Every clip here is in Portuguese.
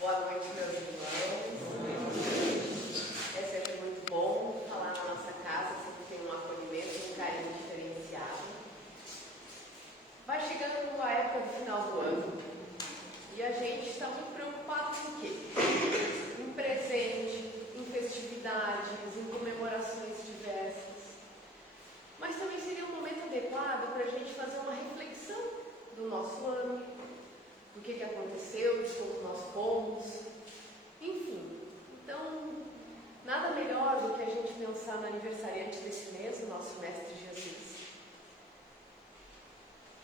Boa noite, meus irmãos. É sempre muito bom falar na nossa casa, sempre tem um acolhimento, um carinho diferenciado. Vai chegando a época do final do ano e a gente está muito preocupado com o quê? Em presente, em festividades, em comemorações diversas. Mas também seria um momento adequado para a gente fazer uma reflexão do nosso ano, do que aconteceu, de como nós fomos, enfim. Então, nada melhor do que a gente pensar no aniversariante desse mês, o nosso Mestre Jesus,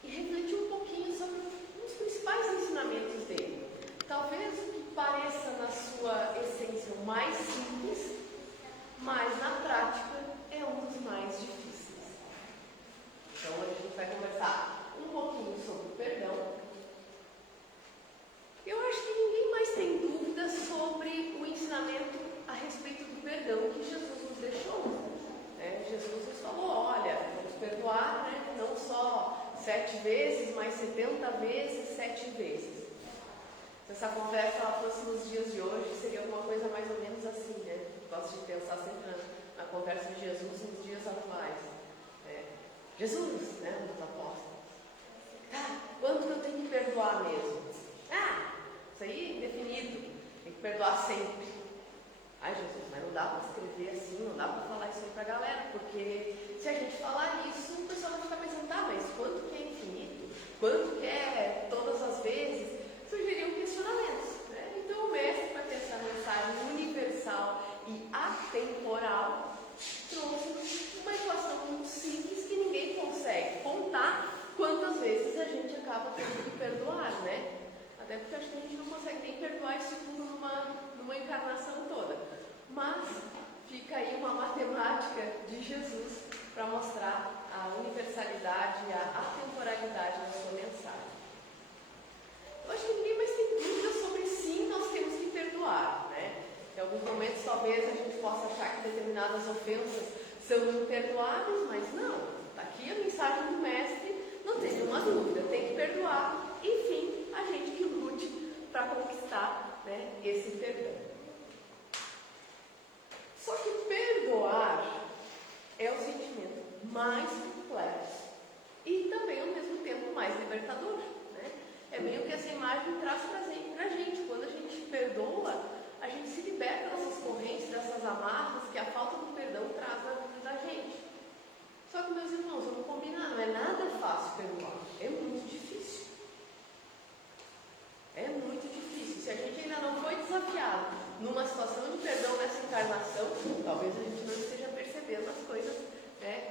e refletir um pouquinho sobre os principais ensinamentos dele. Talvez o que pareça na sua essência o mais simples, mas na prática é um dos mais difíceis. Então, hoje a gente vai conversar um pouquinho sobre o perdão. Eu acho que ninguém mais tem dúvidas sobre o ensinamento a respeito do perdão que Jesus nos deixou. Jesus nos falou, olha, vamos perdoar, não só 7 vezes, mas 70 vezes, 7 vezes. Se essa conversa ela fosse nos dias de hoje, seria alguma coisa mais ou menos assim, né? Gosto de pensar sempre na conversa de Jesus nos dias atuais. Jesus, dos apóstolos. Tá, quanto que eu tenho que perdoar mesmo? Isso aí é definido, tem que perdoar sempre. Ai, Jesus, mas não dá para escrever assim, não dá para falar isso aí para a galera, porque se a gente falar isso, o pessoal vai ficar pensando, mas quanto que é infinito? Quanto que é todas as vezes? Surgiriam questionamentos, Então o mestre, para ter essa mensagem universal e atemporal, trouxe uma equação muito simples que ninguém consegue contar quantas vezes a gente acaba tendo que perdoar, Até porque acho que a gente não consegue nem perdoar isso tudo numa encarnação toda. Mas fica aí uma matemática de Jesus para mostrar a universalidade e a atemporalidade da sua mensagem. Eu acho que ninguém mais tem dúvida sobre sim, nós temos que perdoar, Em alguns momentos talvez a gente possa achar que determinadas ofensas são imperdoáveis, mas não. Está aqui a mensagem do mestre, não tem nenhuma dúvida, tem que perdoar. Enfim, a gente que lute para conquistar esse perdão. Só que perdoar é o sentimento mais complexo e também ao mesmo tempo mais libertador. É meio que essa imagem traz para a gente. Quando a gente perdoa, a gente se liberta dessas correntes, dessas amarras que a falta do perdão traz na vida da gente. Só que, meus irmãos, vamos combinar, não é nada fácil perdoar, é muito difícil. É muito difícil. Se a gente ainda não foi desafiado numa situação de perdão nessa encarnação, talvez a gente não esteja percebendo as coisas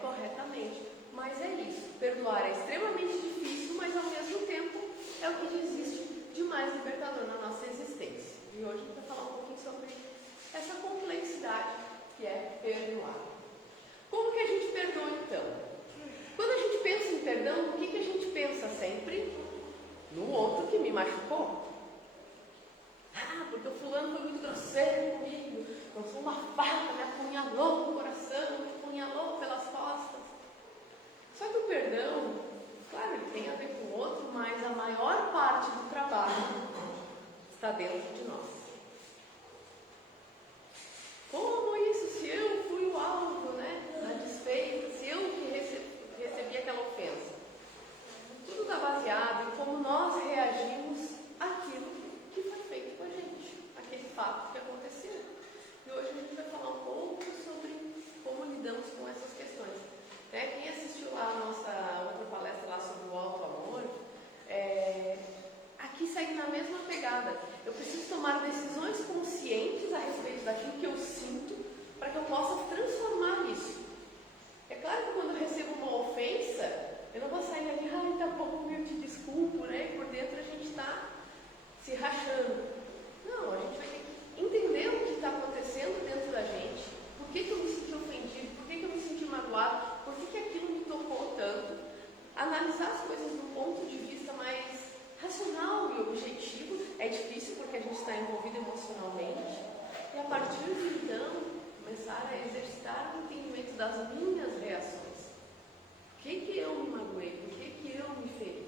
corretamente. Mas é isso. Perdoar é extremamente difícil, mas ao mesmo tempo é o que existe de mais libertador na nossa existência. E hoje a gente vai falar um pouquinho sobre essa complexidade que é perdoar. Como que a gente perdoa então? Quando a gente pensa em perdão, o que a gente pensa sempre? No outro que me machucou. Porque o fulano foi muito grosseiro comigo, lançou uma faca, me apunhalou no coração, me apunhalou pelas costas. Só que o perdão, claro, ele tem a ver com o outro, mas a maior parte do trabalho está dentro de nós. Como isso? Se eu fui o alvo, da desfeita, se eu que recebi aquela ofensa. Tudo está baseado em como nós reagimos àquilo que foi feito com a gente, aquele fato que aconteceu. E hoje a gente vai falar um pouco sobre como lidamos com essas questões. Quem assistiu lá a nossa outra palestra lá sobre o auto-amor, aqui segue na mesma pegada. Eu preciso tomar decisões conscientes a respeito daquilo que eu sinto para que eu possa transformar isso. É claro que quando eu recebo uma ofensa, eu não vou sair ali, tá bom, eu te desculpo, Por dentro a gente está se rachando. Não, a gente vai ter que entender o que está acontecendo dentro da gente. Por que eu me senti ofendido? Por que eu me senti magoado? Por que aquilo me tocou tanto? Analisar as coisas do ponto de vista mais racional e objetivo. É difícil porque a gente está envolvido emocionalmente. E a partir de então, começar a exercitar o entendimento das minhas reações. O que eu me magoei? Por que eu me feri?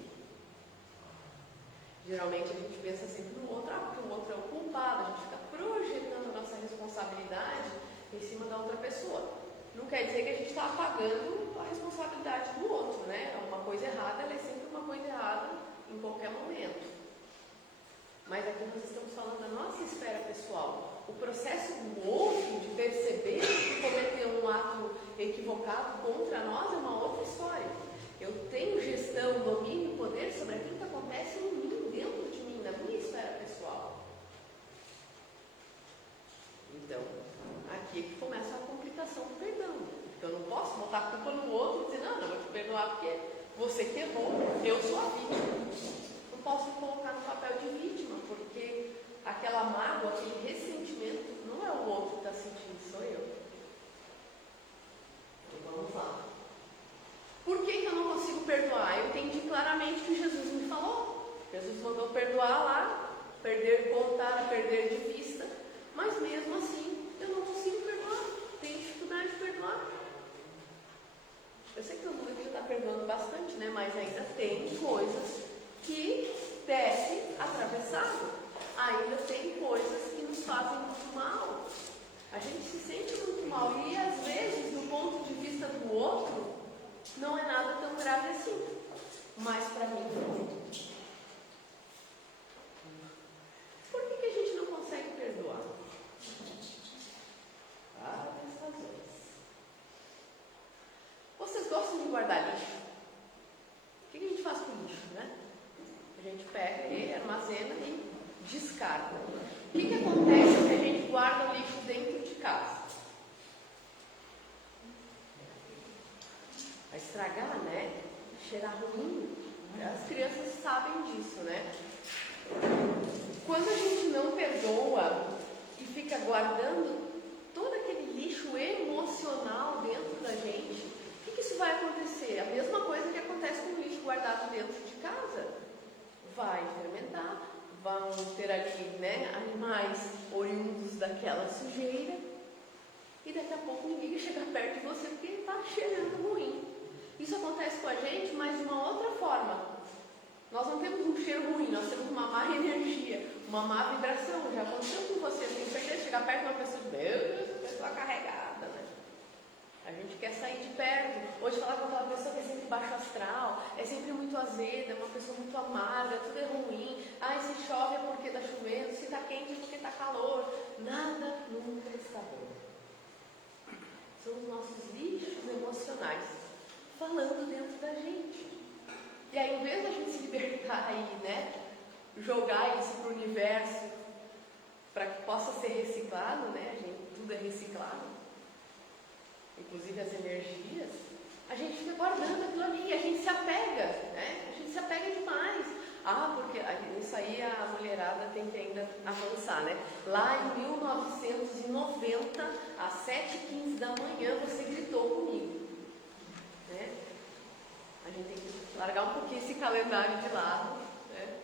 Geralmente a gente pensa sempre no outro, porque o outro é o culpado, a gente fica projetando a nossa responsabilidade em cima da outra pessoa. Não quer dizer que a gente está apagando a responsabilidade do outro, né? Uma coisa errada, ela é sempre uma coisa errada em qualquer momento. Mas aqui nós estamos falando da nossa esfera pessoal. O processo do outro de perceber que cometeu um ato equivocado contra nós é uma outra história. Eu tenho gestão, domínio, poder sobre aquilo que acontece em mim, dentro de mim, na minha esfera pessoal. Então, aqui é que começa a complicação do perdão. Porque eu não posso botar a culpa no outro e dizer, não, eu vou te perdoar porque você que errou, eu sou a vítima. Não posso me colocar no papel de vítima, porque aquela mágoa, aquele ressentimento, não é o outro que está sentindo, sou eu. Então vamos lá. Por que eu não consigo perdoar? Eu entendi claramente o que Jesus me falou. Jesus mandou perdoar lá, voltar a perder de vista, mas mesmo assim eu não consigo perdoar. Tenho dificuldade de perdoar. Eu sei que todo mundo aqui já está perdoando bastante, né? Mas ainda tem coisas que desce atravessado. Ainda tem coisas que nos fazem muito mal. A gente se sente muito mal e às vezes, do ponto de vista do outro, não é nada tão grave assim. Mas para mim foi. Por que a gente não consegue perdoar? Várias razões. Vocês gostam de guardar lixo? O que a gente faz com o lixo, né? A gente pega ele, armazena e descarta. O que acontece se a gente guarda o lixo dentro de casa? Vai estragar, né? Cheirar ruim. As crianças sabem disso, né? Quando a gente não perdoa e fica guardando todo aquele lixo emocional dentro da gente, o que isso vai acontecer? A mesma coisa que acontece com o lixo guardado dentro de casa. Vai fermentar, vão ter ali, né, animais oriundos daquela sujeira, e daqui a pouco ninguém chega perto de você porque está cheirando ruim. Isso acontece com a gente, mas de uma outra forma. Nós não temos um cheiro ruim, nós temos uma má energia, uma má vibração. Já aconteceu com você, tem certeza, chegar perto de uma pessoa, meu Deus, a pessoa carregada, né? A gente quer sair de perto. Hoje falar com aquela pessoa que é sempre baixo astral, é sempre muito azeda, é uma pessoa muito amarga, tudo é ruim. Ai, se chove é porque está chovendo, se está quente é porque está calor. Nada nunca está bom. São os nossos lixos emocionais falando dentro da gente. E aí, em vez da gente se libertar aí, né, jogar isso para o universo para que possa ser reciclado, né, tudo é reciclado, inclusive as energias, a gente fica guardando aquilo ali, a gente se apega, né, a gente se apega demais. Porque isso aí a mulherada tem que ainda avançar, né? Lá em 1990, às 7h15 da manhã, você gritou comigo, né? A gente tem que largar um pouquinho esse calendário de lado, né?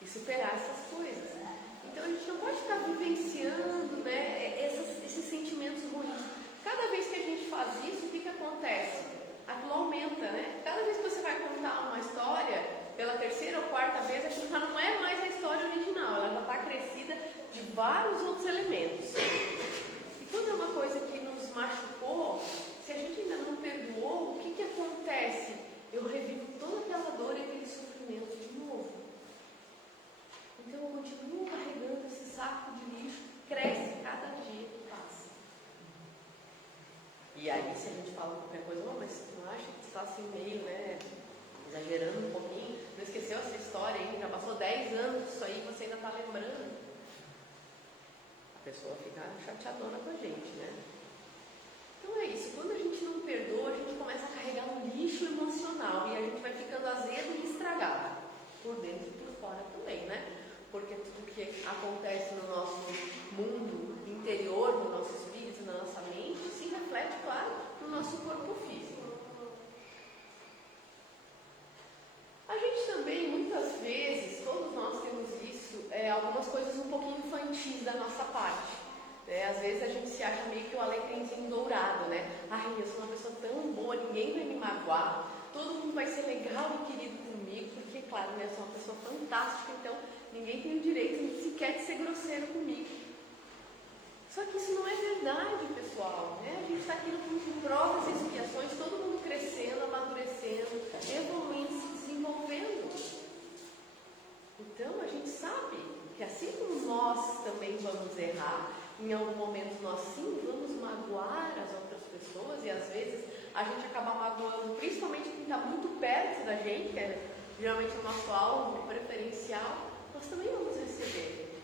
E superar essas coisas. Então a gente não pode ficar vivenciando, né, esses sentimentos ruins. Cada vez que a gente faz isso, o que acontece? Aquilo aumenta, né? Cada vez que você vai contar uma história, pela terceira ou quarta vez, aquilo já não é mais a história original, ela já está acrescida de vários outros elementos. E quando é uma coisa que nos machucou, se a gente ainda não perdoou, o que acontece? Eu revivo toda aquela dor e aquele sofrimento de novo. Então eu continuo carregando esse saco de lixo, cresce cada dia que passa. E aí, se a gente fala qualquer coisa, mas você não acha que está assim meio, né, exagerando um pouquinho? Não esqueceu essa história aí? Já passou 10 anos disso aí, você ainda está lembrando? A pessoa fica chateadona com a gente, né? Então é isso, quando a gente não perdoa, a gente começa a carregar um lixo emocional e a gente vai ficando azedo e estragado, por dentro e por fora também, né? Porque tudo que acontece no nosso mundo interior, no nosso espírito, na nossa mente, se reflete, claro, no nosso corpo físico. A gente também, muitas vezes, todos nós temos isso, algumas coisas um pouquinho infantis da nossa parte. Às vezes a gente se acha meio que o alecrimzinho dourado, né? Ai, eu sou uma pessoa tão boa, ninguém vai me magoar, todo mundo vai ser legal e querido comigo, porque claro, né? Eu sou uma pessoa fantástica, então ninguém tem o direito sequer de ser grosseiro comigo. Só que isso não é verdade, pessoal, né? A gente está aqui com provas e expiações, todo mundo crescendo, amadurecendo, evoluindo, se desenvolvendo. Então a gente sabe que assim como nós também vamos errar, em algum momento nós sim vamos magoar as outras pessoas, e às vezes a gente acaba magoando principalmente quem está muito perto da gente, que é geralmente o nosso alvo preferencial. Nós também vamos receber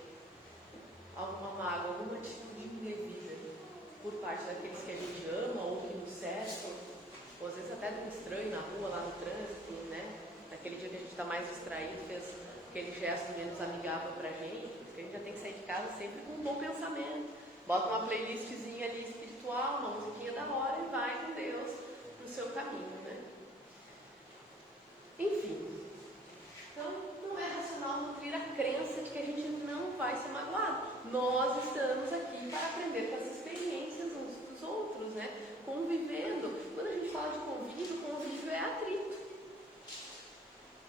alguma mágoa, alguma atitude indevida por parte daqueles que a gente ama ou que nos cercam, ou às vezes até do estranho na rua, lá no trânsito, né? Naquele dia que a gente está mais distraído, fez aquele gesto menos amigável pra gente, porque a gente já tem que sair de casa sempre com um bom pensamento. Bota uma playlistzinha ali espiritual, uma musiquinha da hora e vai com Deus pro seu caminho, né? Enfim, então não é racional nutrir a crença de que a gente não vai ser magoado. Nós estamos aqui para aprender com as experiências uns dos outros, né? Convivendo. Quando a gente fala de convívio é atrito.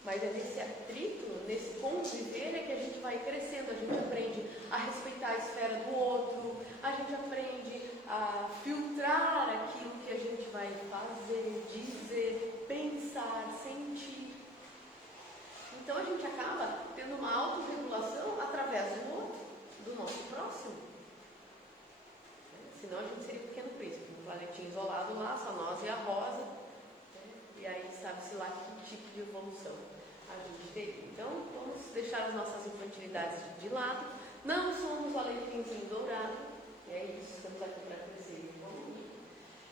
Mas é nesse atrito, nesse conviver é que a gente vai crescendo, a gente aprende a respeitar a esfera do outro, a gente aprende a filtrar aquilo que a gente vai fazer, dizer, pensar, sentir. Então a gente acaba tendo uma autorregulação através do outro, do nosso próximo. Senão a gente seria pequeno príncipe, um planetinho isolado lá, só nós e a rosa. E aí sabe-se lá que tipo de evolução a gente teria. Então vamos deixar as nossas infantilidades de lado. Não somos o alecrimzinho dourado. É isso, estamos aqui para crescer e evoluir.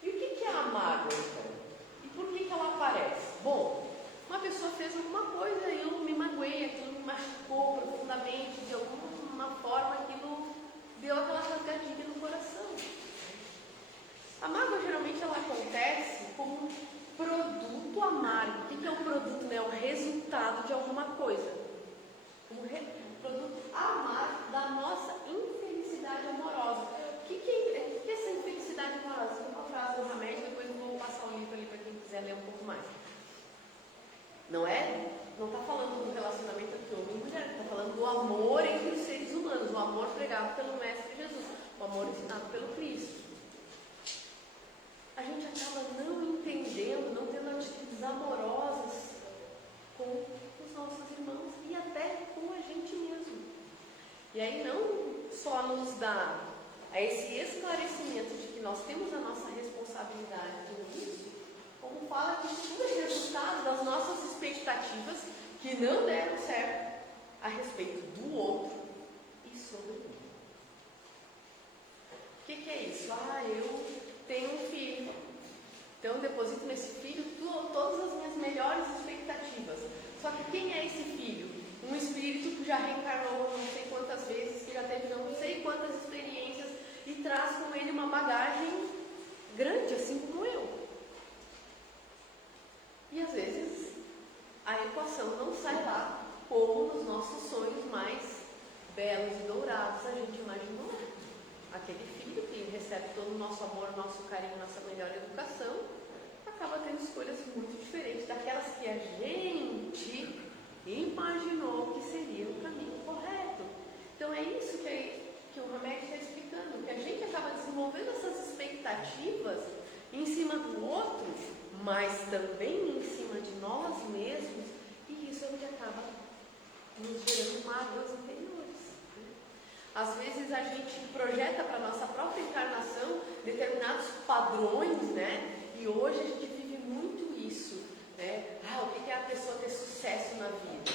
E o que é a mágoa, então? E por que ela aparece? Bom, uma pessoa fez alguma coisa e eu me magoei, aquilo me machucou profundamente, de alguma forma aquilo deu aquela rasgadinha no coração. A mágoa geralmente ela acontece como produto amargo. O que é o produto? Né? O resultado de alguma coisa. Produto amargo da nossa infelicidade amorosa. O que é essa infelicidade amorosa? Tem uma frase do Hamed, depois eu vou passar o livro ali para quem quiser ler um pouco mais. Não está falando do relacionamento entre homem e mulher, está falando do amor entre os seres humanos, o amor pregado pelo Mestre Jesus, o amor ensinado pelo Cristo. A gente acaba não entendendo, não tendo atitudes amorosas com os nossos irmãos e até com a gente mesmo. E aí não só nos dá esse esclarecimento de que nós temos a nossa responsabilidade com isso, como fala que tudo é resultado das nossas expectativas que não deram certo a respeito do outro e sobre mim. O que é isso? Eu tenho um filho, então eu deposito nesse filho todas as minhas melhores expectativas. Só que quem é esse filho? Um espírito que já reencarnou não sei quantas vezes, que já teve não sei quantas experiências e traz com ele uma bagagem grande, assim como eu. E às vezes a equação não sai lá como nos nossos sonhos mais belos e dourados a gente imaginou. Aquele filho que recebe todo o nosso amor, nosso carinho, nossa melhor educação, acaba tendo escolhas muito diferentes daquelas que a gente imaginou que seria o caminho correto. Então é isso que o Hamed está explicando, que a gente acaba desenvolvendo essas expectativas em cima do outro, mas também em cima de nós mesmos, e isso é o que acaba nos gerando mágoas interiores. Às vezes a gente projeta para a nossa própria encarnação determinados padrões, né? E hoje a gente vive muito isso, né? O que é a pessoa ter sucesso na vida?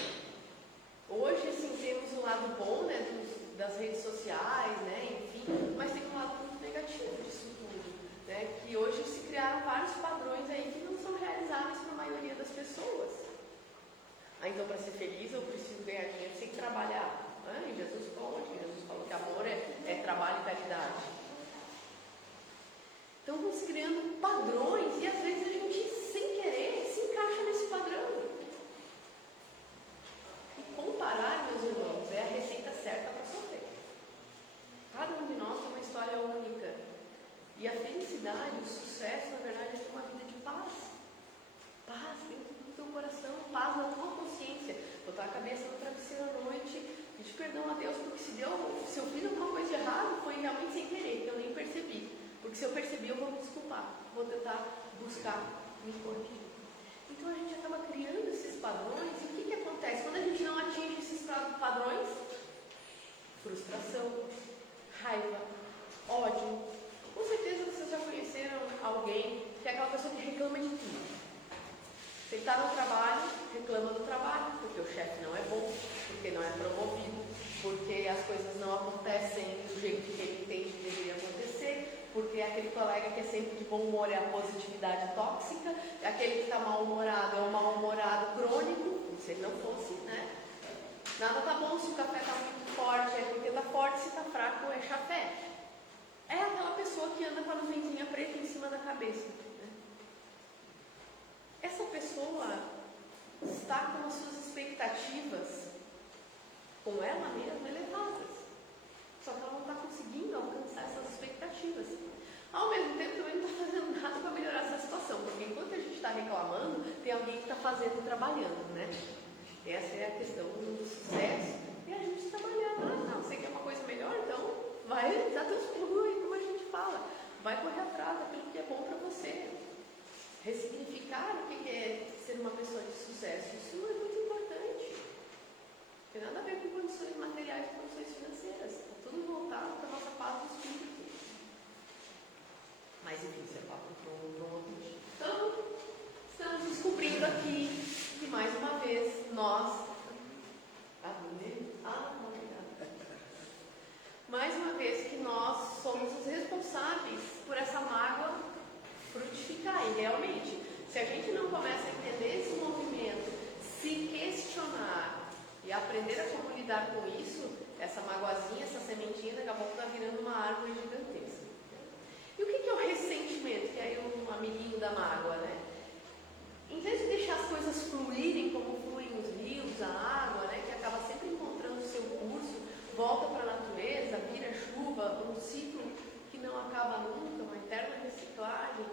Hoje, assim, temos um lado bom, né, das redes sociais, né, enfim, mas tem um lado muito negativo disso tudo, né? Que hoje se criaram vários padrões aí que não são realizáveis para a maioria das pessoas. Então, para ser feliz, eu preciso ganhar dinheiro sem trabalhar. E Jesus falou que amor é trabalho e caridade. Então vão se criando padrões e às vezes a gente, sem querer, se encaixa nesse padrão. E comparar, meus irmãos, é a receita certa para sofrer. Cada um de nós tem uma história única. E a felicidade, o sucesso, na verdade, é ter uma vida de paz. Paz dentro do teu coração, paz na tua consciência. se eu fiz alguma coisa de errado, foi realmente sem querer, que eu nem percebi. Porque se eu percebi, eu vou me desculpar, vou tentar buscar me corrigir. Então a gente acaba criando esses padrões, e o que acontece? Quando a gente não atinge esses padrões, frustração, raiva, ódio. Com certeza vocês já conheceram alguém que é aquela pessoa que reclama de tudo. Você está no trabalho, reclama do trabalho, porque o chefe não é bom, porque não é promovido, porque as coisas não acontecem do jeito que ele entende que deveria acontecer, porque aquele colega que é sempre de bom humor é a positividade tóxica, aquele que está mal-humorado é o mal-humorado crônico, se ele não fosse, né? Nada está bom se o café está muito forte, é porque está forte, se está fraco é chafé. É aquela pessoa que anda com a nuvenzinha preta em cima da cabeça. Essa pessoa está com as suas expectativas com ela mesma elevadas. Só que ela não está conseguindo alcançar essas expectativas. Ao mesmo tempo, também não está fazendo nada para melhorar essa situação. Porque enquanto a gente está reclamando, tem alguém que está fazendo e trabalhando, né? Essa é a questão do sucesso. E a gente trabalhando. Não, você quer uma coisa melhor? Então vai dar teus pulos aí, como a gente fala. Vai correr atrás daquilo que é bom para você. Ressignificar o que é ser uma pessoa de sucesso. Isso é muito importante. Não tem nada a ver com condições materiais e condições financeiras. Está tudo voltado para a nossa paz do espírito. Mas enfim, isso é papo para um outro dia. Então, estamos descobrindo aqui que mais uma vez nós. Mais uma vez que nós somos os responsáveis por essa mágoa frutificar. E realmente, se a gente não começa a entender esse movimento, se questionar e aprender a como lidar com isso, essa magoazinha, essa sementinha, daqui a pouco está virando uma árvore gigantesca. E o que é o ressentimento? Que é um amiguinho da mágoa, né? Em vez de deixar as coisas fluírem como fluem os rios, a água, né, que acaba sempre encontrando o seu curso, volta para a natureza, vira chuva, um ciclo que não acaba nunca, uma eterna reciclagem,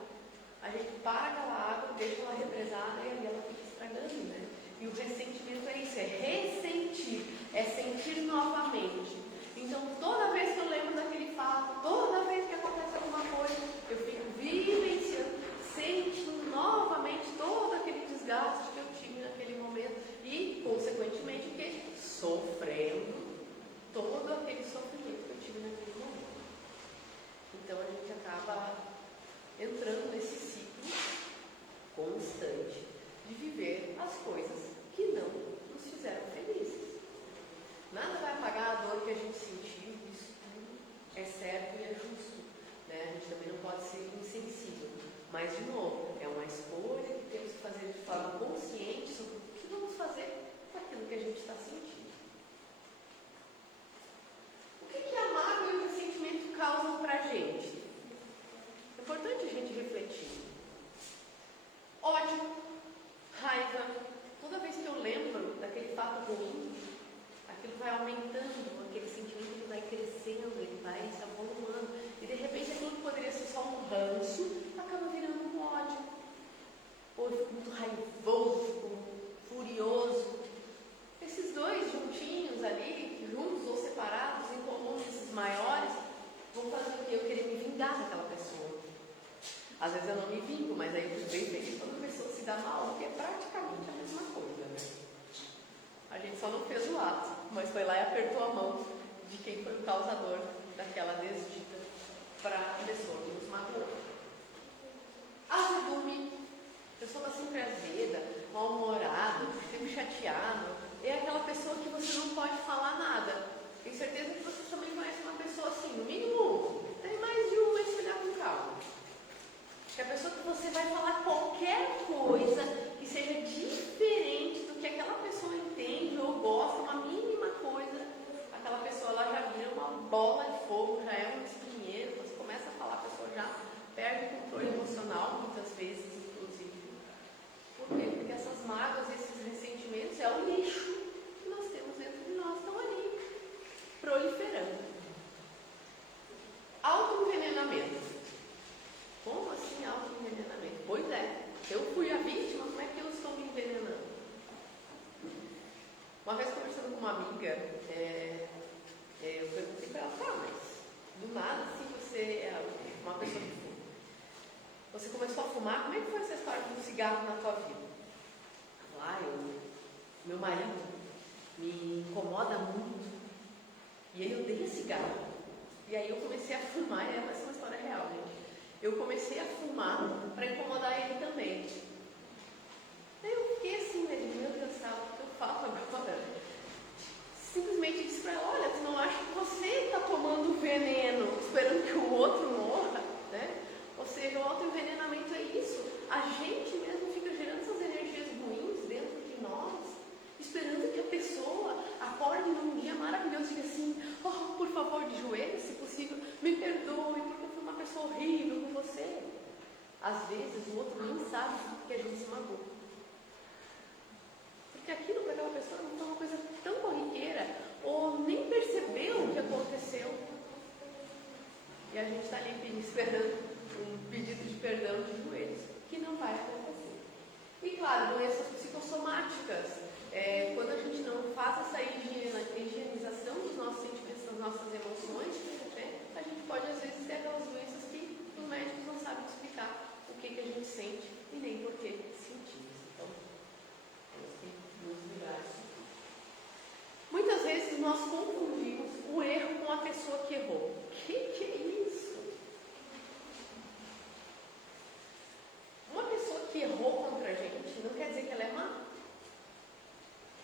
a gente para aquela água, deixa ela represada e ali ela fica estragando, né? E o ressentimento é isso, é ressentir, é sentir novamente. Então, toda vez que eu lembro daquele fato, toda vez que acontece alguma coisa, eu fico vivenciando, sentindo novamente todo aquele desgaste que eu tive naquele momento e, consequentemente, o quê? Sofrendo todo aquele sofrimento que eu tive naquele momento. Então, a gente acaba entrando nesse ciclo constante de viver as coisas que não nos fizeram felizes. Nada vai apagar a dor que a gente sentiu, isso tudo é certo e é justo, né? A gente também não pode ser insensível, mas de novo, é uma escolha que temos que fazer de forma consciente sobre o que vamos fazer com aquilo que a gente está sentindo. O que a mágoa e o ressentimento causam para a gente? É importante a gente refletir. Ódio, raiva, toda vez que eu lembro daquele fato ruim, aquilo vai aumentando, aquele sentimento ele vai crescendo, ele vai se avolumando, e de repente aquilo que poderia ser só um ranço, acaba virando um ódio. Ou eu fico muito raivoso, fico furioso. Esses dois juntinhos ali, juntos ou separados, em comuns maiores, vão fazer o quê? Eu querer me vingar daquela pessoa. Às vezes eu não me vingo, mas aí eu fico bem feliz quando a pessoa se dá mal, porque é praticamente a mesma coisa, né? A gente só não fez o ato, mas foi lá e apertou a mão de quem foi o causador daquela desdita para a pessoa que nos magoou. Azedume, a pessoa está sempre azeda, mal-humorada, sempre chateada, é aquela pessoa que você não pode falar nada. Tenho certeza que vocês também conhecem uma pessoa assim, no mínimo, tem mais de uma, se olhar com calma. Que a pessoa que você vai falar qualquer coisa que seja diferente do que aquela pessoa entende ou gosta, uma mínima coisa, aquela pessoa ela já vira uma bola de fogo, já é um espinheiro, você começa a falar, a pessoa já perde o controle emocional, muitas vezes, inclusive. Por quê? Porque essas mágoas, esses ressentimentos é o lixo que nós temos dentro de nós, estão ali, proliferando. Autoenvenenamento. Como assim autoenvenenamento? Pois é, eu fui a vítima, como é que eu estou me envenenando? Uma vez conversando com uma amiga, eu para ela, tá, mas do nada, assim, você é uma pessoa que fuma. Você começou a fumar, como é que foi essa história do cigarro na tua vida? Meu marido me incomoda muito, e aí eu dei cigarro. E aí eu comecei a fumar, e essa é uma história real, gente. Eu comecei a fumar para incomodar ele também. Aí eu fiquei assim, meu Deus do céu, o que eu faço agora? Simplesmente disse para ela, olha, tu não acha que você está tomando veneno esperando que o outro morra, né? Ou seja, o autoenvenenamento é isso. A gente mesmo fica gerando essas energias ruins dentro de nós, esperando que a pessoa acorde num dia maravilhoso e diga assim, oh, por favor, de joelhos, se possível, me perdoe, porque eu fui uma pessoa horrível com você. Às vezes o outro nem sabe que a gente se magoou. Porque aquilo para aquela pessoa não foi uma coisa tão corriqueira, ou nem percebeu o que aconteceu. E a gente está ali esperando um pedido de perdão de joelhos, que não vai acontecer. E claro, doenças psicossomáticas. Quando a gente não faz essa higienização dos nossos sentimentos, das nossas emoções, né, a gente pode às vezes ter aquelas doenças que os médicos não sabem explicar o que a gente sente e nem por que sentimos. Então, temos que nos livrar disso. Muitas vezes nós confundimos o erro com a pessoa que errou. O que é isso? Uma pessoa que errou contra a gente não quer dizer que ela é má.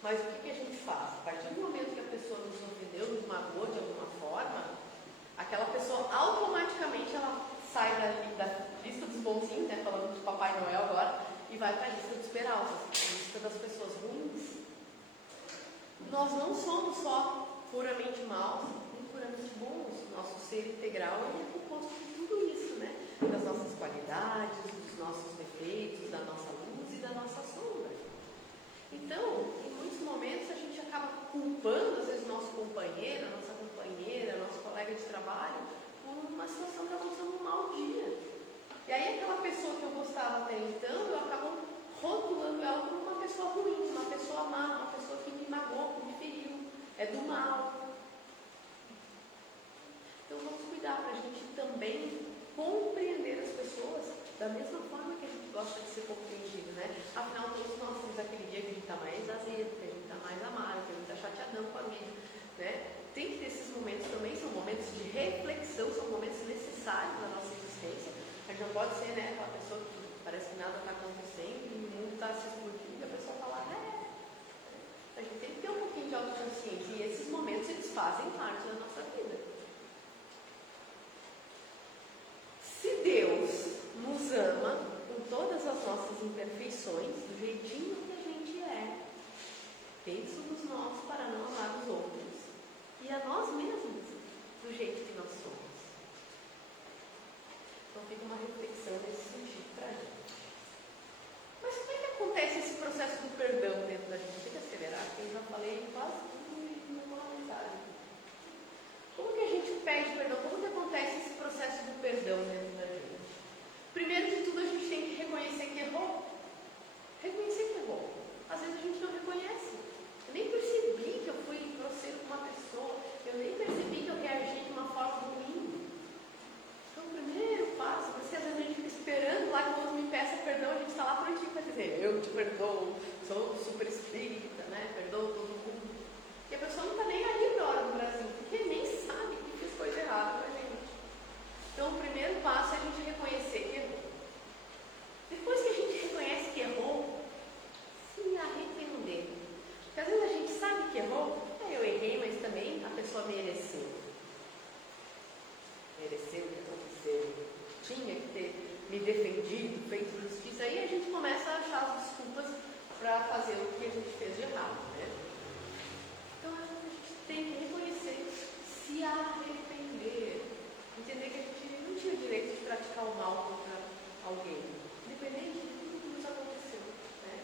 Mas o que a gente faz? A partir do momento que a pessoa nos ofendeu, nos magoou de alguma forma, aquela pessoa automaticamente ela sai da lista dos bonzinhos, né, falando de Papai Noel agora, e vai para a lista dos peraltas, a lista das pessoas ruins. Nós não somos só puramente maus, nem puramente bons. Nosso ser integral é composto de tudo isso, né? Das nossas qualidades, dos nossos defeitos, da nossa luz e da nossa sombra. Então, em muitos momentos a gente acaba culpando, às vezes, nosso companheiro, nossa companheira, nosso colega de trabalho, por uma situação que aconteceu num mau dia. E aí aquela pessoa que eu gostava até então, eu acabo rotulando ela como uma pessoa ruim, uma pessoa má, uma pessoa que me magoou, que me feriu, é do mal. Então vamos cuidar para a gente também compreender as pessoas da mesma forma que a gente gosta de ser compreendido, né? Afinal, todos nós temos aquele dia que a gente está mais azedo, que a gente está mais amargo, que a gente está chateadão com a vida, né? Tem que ter esses momentos também, são momentos de reflexão, são momentos necessários na nossa existência. A gente não pode ser, né, aquela pessoa que parece que nada está acontecendo e o mundo está se explodindo e a pessoa fala, A gente tem que ter um pouquinho de autoconsciência e esses momentos eles fazem parte da nossa vida. Se Deus nos ama com todas as nossas imperfeições, do jeitinho que a gente é, fez-nos nós para não amar os outros e a nós mesmos do jeito que nós somos. Então fica uma reflexão nesse sentido para a gente. Mas como é que acontece esse processo do perdão dentro da gente? Tem que acelerar, porque eu já falei quase tudo em uma mensagem. Como que a gente pede perdão? Como que acontece esse processo do perdão dentro da gente? Primeiro de tudo, a gente tem que reconhecer que errou. Reconhecer que errou. Às vezes a gente não reconhece. Eu nem percebi que eu fui grosseiro com uma pessoa. Eu nem percebi que eu reagi de uma forma ruim. Então, o primeiro passo, porque às vezes a gente fica esperando lá que o outro me peça perdão, a gente está lá prontinho para dizer, eu te perdoo, sou super espírita, né? Perdoo todo mundo. E a pessoa não está nem aí na hora do Brasil, porque nem sabe que fez coisa errada com a gente. Então, o primeiro passo é a gente reconhecer que errou. Depois que a gente reconhece que errou, se arrepender. Porque às vezes a gente sabe que errou, eu errei, mas também a pessoa mereceu. Mereceu o que aconteceu. Tinha que ter me defendido, feito justiça. Aí a gente começa a achar as desculpas para fazer o que a gente fez de errado, né? Então a gente tem que reconhecer, se arrepender, entender que a gente não tinha o direito de praticar o mal contra alguém, independente de tudo que nos aconteceu, né?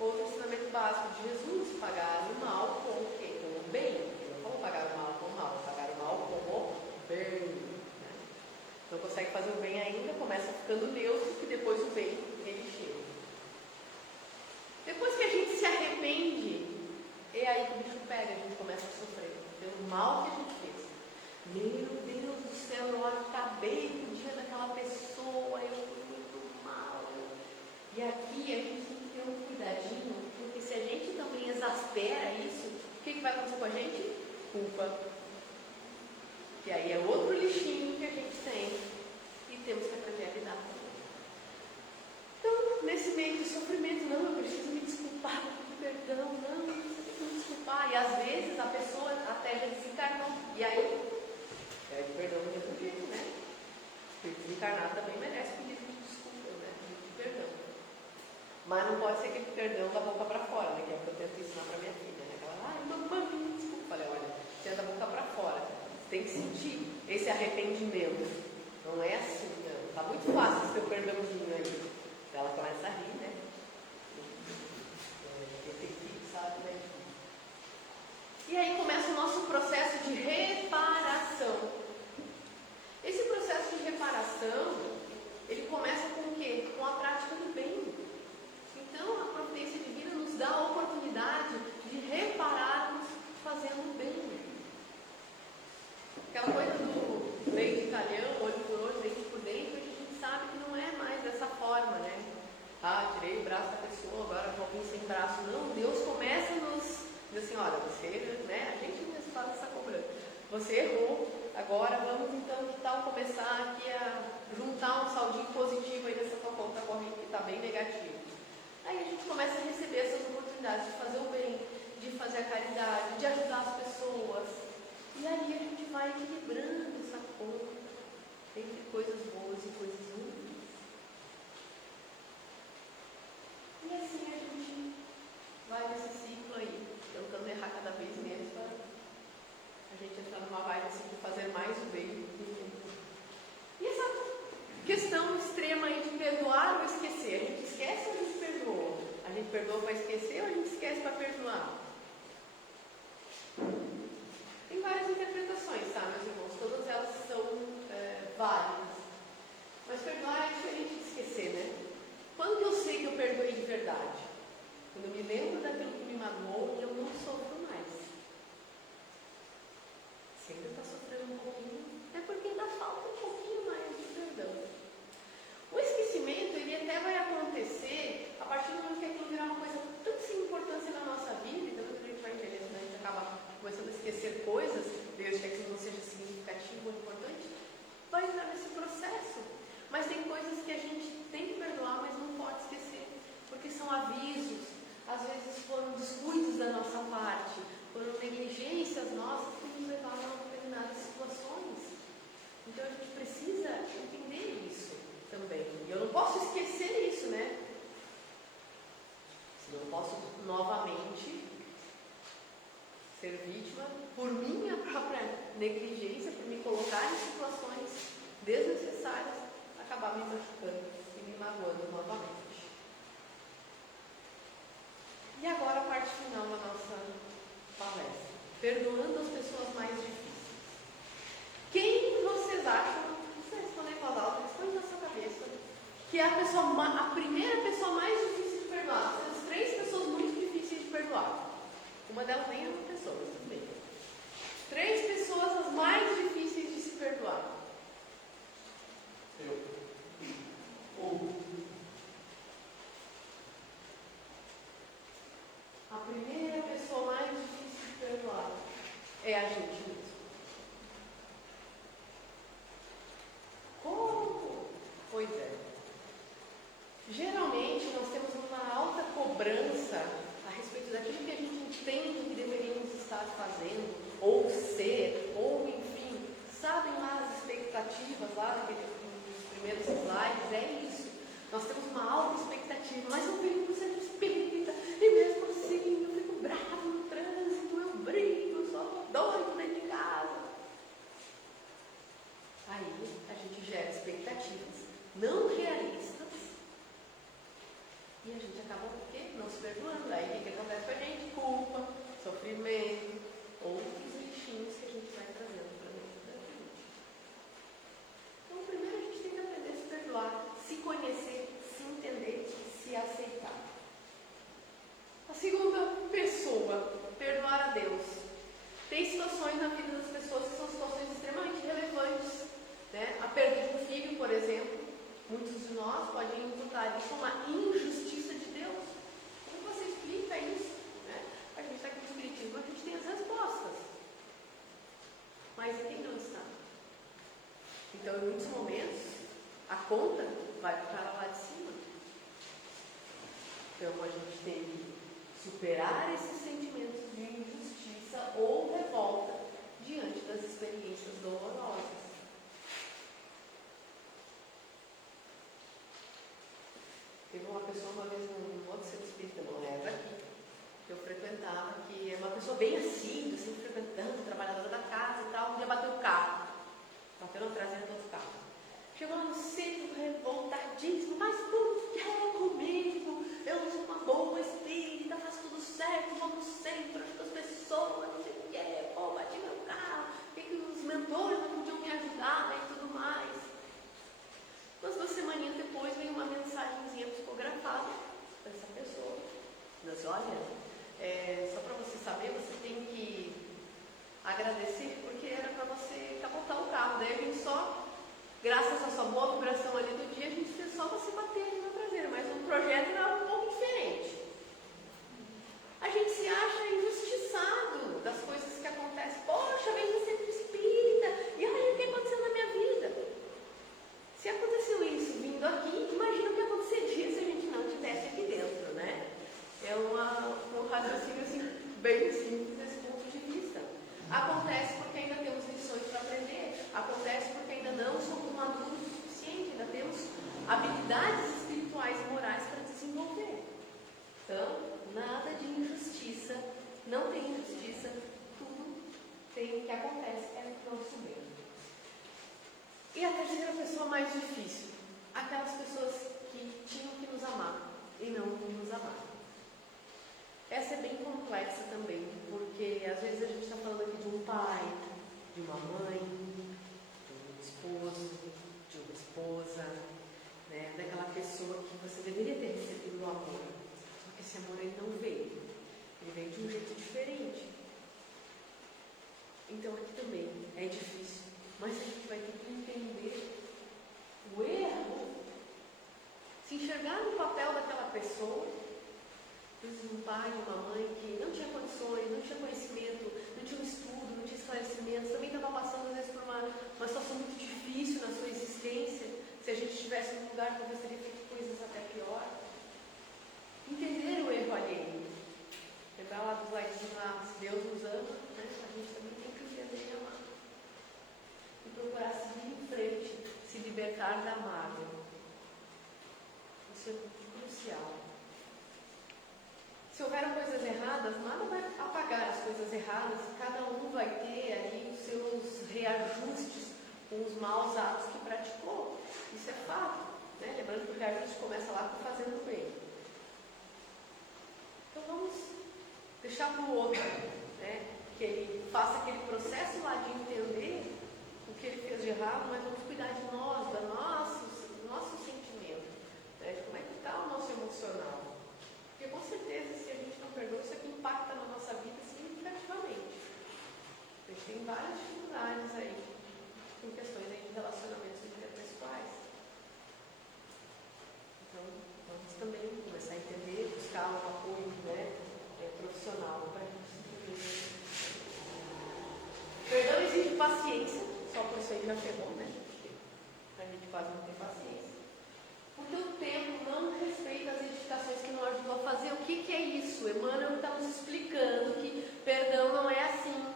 Outro ensinamento básico de Jesus, pagar o mal com o quê? Com o bem. Ele não falou pagar o mal com o mal, pagar o mal com o bem. Né? Não consegue fazer o bem ainda, começa ficando neutro, que depois o bem ele chega. Depois que a gente se arrepende, é aí que o bicho pega, a gente começa a sofrer pelo mal que a gente fez. Meu Deus do céu, eu acabei com o dia daquela pessoa, eu fui muito mal. E aqui a gente tem que ter um cuidadinho, porque se a gente também exaspera isso, o que vai acontecer com a gente? Culpa. E aí é outro lixinho que a gente tem e temos que aprender a lidar com ele. Então, nesse meio de sofrimento, não, eu preciso me desculpar, perdão, não, eu preciso me desculpar. E às vezes a pessoa até já desencarnou. E aí, pede perdão do mesmo jeito, né? Porque o desencarnado também merece pedir desculpa, né? Pedir perdão. Mas não pode ser aquele perdão da boca para fora, né? Que é o que eu tento ensinar para minha filha, né? Ela, ai, mamãe, me desculpa. Falei, olha, você é da boca para fora. Você tem que sentir esse arrependimento. Não é assim, não. Tá muito fácil esse teu perdãozinho aí. Ela começa a rir, né? Quem tem filho sabe, né? E aí começa o nosso processo de reparação. Esse processo de reparação, ele começa com o quê? Com a prática do bem. Então, a providência divina nos dá a oportunidade de repararmos fazendo o bem. Aquela coisa do leite italiano, olho por olho, dente por dente, a gente sabe que não é mais dessa forma, né? Ah, tirei o braço da pessoa, agora vou vir sem braço. Não, Deus começa a nos dizer assim, olha, você, né? A gente mesmo faz essa cobrança. Você errou, agora vamos então, que tal começar aqui a juntar um saldinho positivo aí nessa tua conta corrente que está bem negativo. Aí a gente começa a receber essas oportunidades de fazer o bem, de fazer a caridade, de ajudar as pessoas. E aí a gente vai equilibrando essa conta entre coisas boas e coisas ruins. E assim a gente vai nesse ciclo aí, tentando errar cada vez menos para a gente entrar numa vibe assim de fazer mais o bem. E essa questão extrema aí de perdoar ou esquecer, a gente esquece ou a gente perdoa? A gente perdoa para esquecer ou a gente esquece para perdoar? Tem várias interpretações, tá, meus irmãos? Todas elas são válidas. Mas perdoar é diferente de esquecer, né? Quando eu sei que eu perdoei de verdade? Quando eu me lembro daquilo que me magoou e eu não sofro mais. Se ainda está sofrendo um pouquinho, é porque ainda falta um pouquinho mais de perdão. O esquecimento, ele até vai acontecer a partir do momento que aquilo virar uma coisa tão sem importância na nossa vida, então a gente vai entendendo, né? A gente acaba começando a esquecer coisas, desde que aquilo não seja significativo ou importante, vai entrar nesse processo. Mas tem coisas que a gente tem que perdoar, mas não pode esquecer, porque são avisos, às vezes foram descuidos da nossa parte, foram negligências nossas que nos levaram a determinadas situações. Então a gente precisa entender isso também. E eu não posso esquecer isso, né? Senão eu posso novamente ser vítima por minha própria negligência, por me colocar em situações desnecessárias, acabar me machucando e me magoando novamente. E agora a parte final da nossa palestra. Perdoando as pessoas mais difíceis. Quem vocês acham, não precisa responder em voz alta, responde na sua cabeça, que é a primeira pessoa mais difícil de perdoar? São as 3 pessoas muito difíceis de perdoar. Uma delas nem é uma pessoa, mas tudo bem. 3 pessoas as mais difíceis de se perdoar. A primeira pessoa mais difícil de perdoar é a gente mesmo. Como? Pois é. Geralmente nós temos uma alta cobrança a respeito daquilo que a gente entende que deveríamos estar fazendo, ou ser, ou enfim, sabem lá as expectativas lá dos primeiros slides, é isso. Nós temos uma alta expectativa, mas eu venho com ser espírita, e mesmo assim eu fico bravo no trânsito, eu brigo, eu sou doido dentro de casa. Aí a gente gera expectativas não realistas e a gente acaba por quê? Não se perdoando. Aí o que acontece com a gente? Culpa, sofrimento, outros lixinhos que a gente vai trazendo para dentro da gente. Então primeiro a gente tem que aprender a se perdoar, se conhecer, se entender, se aceitar. A segunda pessoa, perdoar a Deus. Tem situações na vida das pessoas que são situações extremamente Muitos de nós podem imputar isso uma injustiça de Deus. Como você explica isso? Né? A gente está aqui no Espiritismo, a gente tem as respostas. Mas quem não está? Então, em muitos momentos, a conta vai para o cara lá de cima. Então, a gente tem que superar esses sentimentos de injustiça ou revolta diante das experiências dolorosas. Teve uma pessoa uma vez num outro centro espírita, não era aqui, que eu frequentava, que é uma pessoa bem assídua, sempre frequentando, trabalhadora da casa e tal. Um dia bateu o carro, bateu na traseira do outro carro. Chegou lá no centro revoltadíssimo, mas por que comigo? Eu sou uma boa espírita, faço tudo certo, vou no centro, ajudo as pessoas, não sei o que, pô, bati meu carro, por que os mentores não podiam me ajudar, né, e tudo mais. Umas 2 semaninhas depois veio uma mensagenzinha psicografada para essa pessoa. Disse, olha, só para você saber, você tem que agradecer porque era para você capotar o carro. Daí a gente só, graças à sua boa vibração ali do dia, a gente fez só você bater ali na traseira, mas o projeto era um pouco diferente. A gente se acha injustiçado das coisas que acontecem. Poxa, vem no centro espírita, e olha o que aconteceu na minha vida. Se aconteceu isso vindo aqui, imagina o que aconteceria se a gente não estivesse aqui dentro, né? É um raciocínio assim, bem simples desse ponto de vista. Acontece porque ainda temos lições para aprender, acontece porque ainda não somos maduros o suficiente, ainda temos habilidades espirituais e morais para desenvolver. Então, nada de injustiça, não tem injustiça, tudo tem o que acontece, é o nosso bem. E a terceira pessoa mais difícil, aquelas pessoas que tinham que nos amar e não nos amaram. Essa é bem complexa também, porque às vezes a gente está falando aqui de um pai, de uma mãe, de um esposo, de uma esposa, né? Daquela pessoa que você deveria ter recebido o amor, só que esse amor ele não veio, ele veio de um jeito diferente. Então aqui também é difícil, mas a gente vai ter que entender o erro, se enxergar no papel daquela pessoa. Um pai, uma mãe que não tinha condições, não tinha conhecimento, não tinha um estudo, não tinha esclarecimento, também estava passando às vezes por uma situação muito difícil na sua existência. Se a gente estivesse no lugar, talvez teria feito coisas até pior. Entender o erro alheio. Lembrar lá dos laicos lá, se Deus nos ama, né? A gente também tem que entender e amar. E procurar seguir em frente, se libertar da mágoa. Isso é muito crucial. Se houveram coisas erradas, nada vai apagar as coisas erradas, cada um vai ter ali os seus reajustes com os maus atos que praticou. Isso é fato, né? Lembrando que o reajuste começa lá com fazendo bem. Então vamos deixar para o outro, né? Que ele faça aquele processo lá de entender o que ele fez de errado, mas vamos cuidar de nós, do nosso sentimento, né? De como é que está o nosso emocional. Porque com certeza, se a gente não perdoa, isso aqui impacta na nossa vida significativamente. A gente tem várias dificuldades aí, com questões aí de relacionamentos interpessoais. Então, vamos também começar a entender, buscar um apoio, né, profissional para a gente se entender. Perdão exige paciência, só por isso aí já pegou, né? A gente quase não tem paciência. Porque o tempo não respeita as edificações que não ajudou a fazer. O que é isso? Emmanuel está nos explicando que perdão não é assim,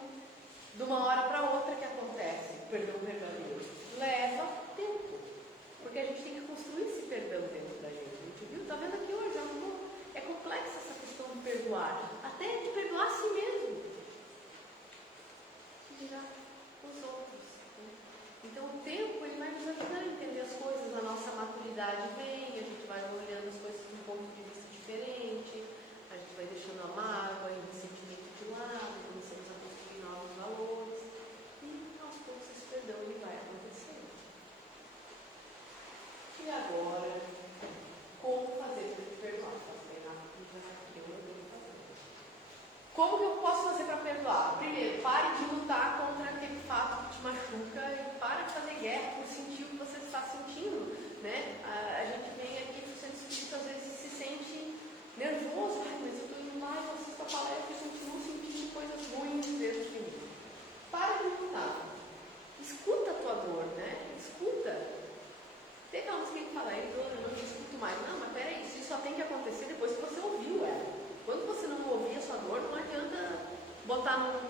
de uma hora para outra que acontece. Perdão verdadeiro leva tempo, porque a gente tem que construir esse perdão dentro da gente. A gente viu, está vendo aqui hoje, é complexa essa questão de perdoar. Até de perdoar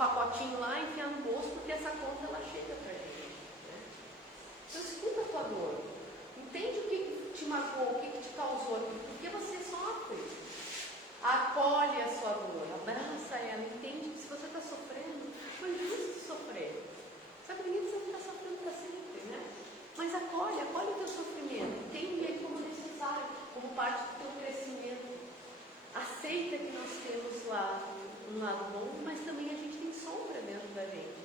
pacotinho lá e enfiar no bolso, porque essa conta ela chega para a gente. Né? Então escuta a tua dor. Entende o que te magoou, o que te causou, porque você sofre. Acolhe a sua dor, abraça ela, entende que se você está sofrendo, foi justo sofrer. Sabe que você não está sofrendo para sempre, né? Mas acolhe o teu sofrimento, entende ele como necessário, como parte do teu crescimento. Aceita que nós temos lá um lado bom, mas também a gente tem sombra dentro da gente.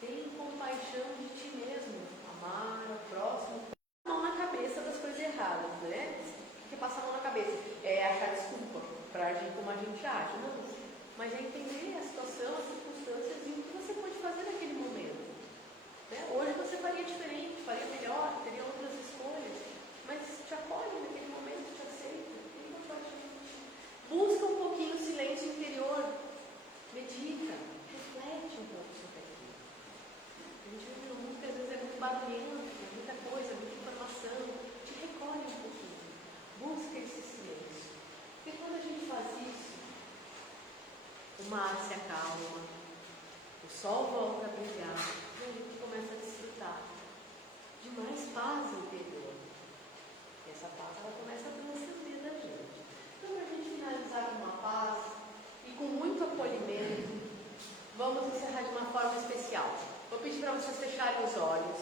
Tem compaixão de ti mesmo, amar o próximo. A mão na cabeça das coisas erradas, né? Porque passar a mão na cabeça é achar desculpa para agir como a gente age, não. Mas é entender a situação, as circunstâncias e o que você pode fazer naquele momento. Né? Hoje você faria diferente, faria melhor, teria outras escolhas, mas te acolhe naquele momento, te aceita, tem compaixão. Busca um pouquinho o silêncio interior, medita, reflete um pouco sobre aquilo. A gente vive no mundo que às vezes é muito barulhento, muita coisa, muita informação, te recolhe um pouquinho, busca esse silêncio. Porque quando a gente faz isso, o mar se acalma, o sol volta a brilhar e a gente começa a desfrutar de mais paz interior. E essa paz ela começa a transcender da gente. Então, para a gente finalizar com uma paz e com muito acolhimento, vamos encerrar de uma forma especial. Vou pedir para vocês fecharem os olhos,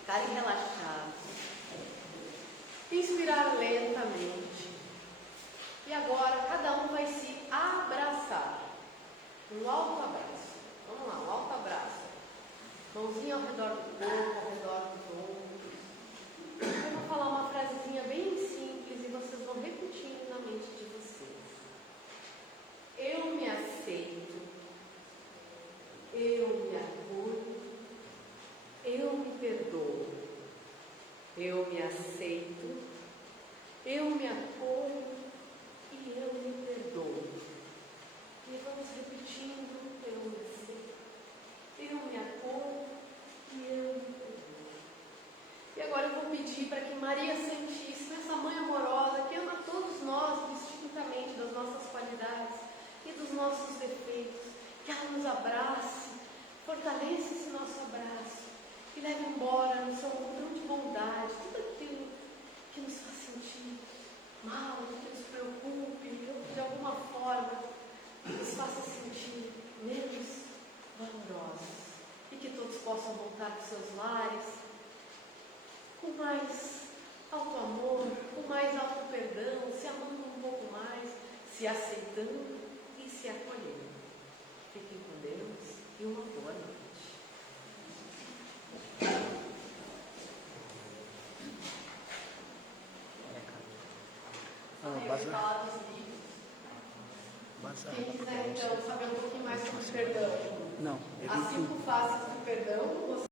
ficarem relaxados, inspirar lentamente. E agora cada um vai se abraçar. Um alto abraço. Vamos lá, um alto abraço. Mãozinha ao redor do corpo, ao redor dos ombros. Eu vou falar uma frasezinha bem simples e vocês vão repetindo na mente de vocês. Eu me aceito. Eu me acolho. Eu me perdoo. Eu me aceito. Eu me acolho. E eu me perdoo. E vamos repetindo, eu me aceito, eu me acolho e eu me perdoo. E agora eu vou pedir para que Maria Santíssima, essa mãe amorosa, que ama todos nós distintamente das nossas qualidades e dos nossos defeitos, que ela nos abrace, fortaleça esse nosso abraço e leve embora no seu mundão de bondade tudo aquilo que nos faz sentir mal, que nos preocupe, que de alguma forma nos faça sentir menos valorosos e que todos possam voltar para os seus lares com mais auto-amor, com mais auto-perdão, se amando um pouco mais, se aceitando e se acolhendo. Fiquem com Deus e uma boa noite. Eu vou falar dos livros. Quem quiser então saber um pouquinho mais sobre perdão, Não. as 5 faces do perdão,